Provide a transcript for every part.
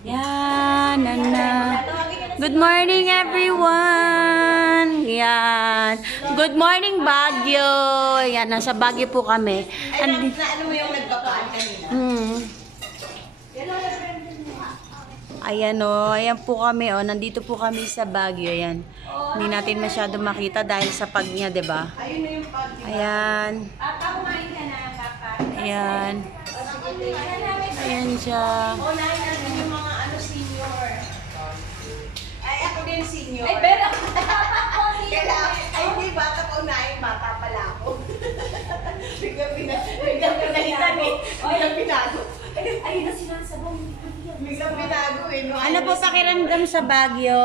Yan, Good morning, everyone. Yan. Good morning, Baguio. Yan, nasa Baguio po kami. Ano mo yung nagpapaan kanina? Ayan o, ayan po kami o. Nandito po kami sa Baguio. Ayan. Hindi natin masyado makita dahil sa pag niya, diba? Ayun na yung pag. Ayan. Ayan. Ayan siya. Unahin natin yung mga senior. Ay, ako din senior. Ay, pero Ay, hindi bata pa unahin, bata pala ako. Biglang pinahitan eh. Biglang pinago. ayun na sinasabong. Biglang pinago eh. Ano po pakiramdam sa Baguio?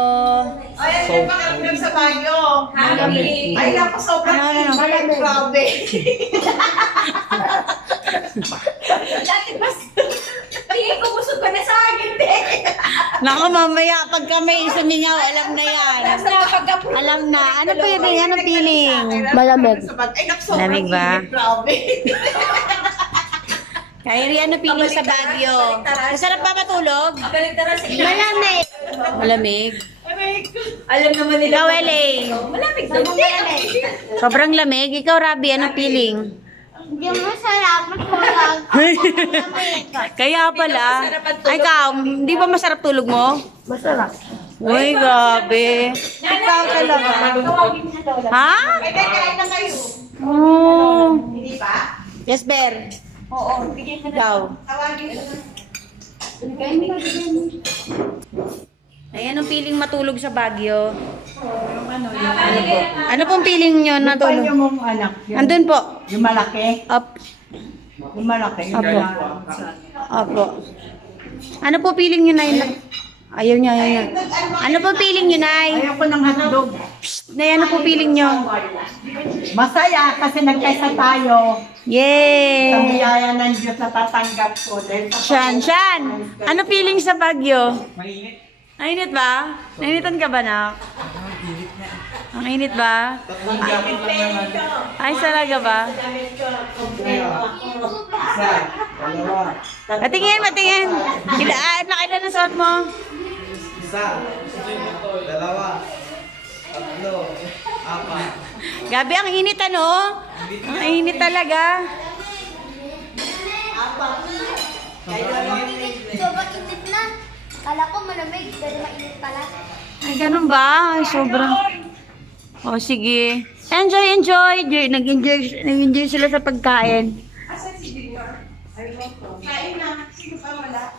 Ay, ano yung pakiramdam sa Baguio? Happy. Ay, naku, sobrang init. Grabe. Dati mas, tingin ko busog ka na sa akin, Naku, mamaya pag kami sumingaw, alam na yan. Alam na. Ano po yun? Anong feeling? Malamig. Ay, naku, sobrang Lamig ba? init. Grabe. Kyrie, ano feeling sa Baguio? Masarap ba matulog? Baligtaran sa ilan. Malamig. Malamig? Alam naman nila. Ikaw, Elay. Malamig daw. Sobrang lamig. Ikaw, Rabi, anong feeling? Hindi mo sarap matulog. Kaya pala. Ay, ikaw, hindi ba masarap tulog mo? Masarap. Uy, gabi. Ikaw talaga. Ha? Ay, kain na kayo. Oh. Hindi ba? Yes, Ber. Oo, bigyan ka na. Ikaw. Tawagin ko na. Ay, anong feeling matulog sa Baguio? Ano pong feeling nyo natulog? Yung mong anak, Andun po. yung malaki, Up. yung malaki, yung Apo. malaki. Opo. Ano po feeling nyo, Nay? Ayaw niya, ayaw niya. Ano po feeling nyo, Nay? Ayoko ng hotdog. Nay, ano po feeling nyo? Masaya kasi nagkaisa tayo. Sa Yay! biyaya ng Diyos na tatanggap ko. Dahil sa Shan! Ano feeling sa Baguio? Mainit ba? Nainitan ka ba, Nak? Ang init ba? Ay, talaga ba? Matingin, matingin. Nakailan na suot mo? Isa, dalawa, tatlo, apat. Gabi, ang init ano? Ang init talaga. Sobrang init na. Kala ko malamig, pero mainit pala. Ay, ganun ba? Ay, sobrang... O, sige. Enjoy, enjoy. Nag-enjoy sila sa pagkain. Kain na. Sino pa wala?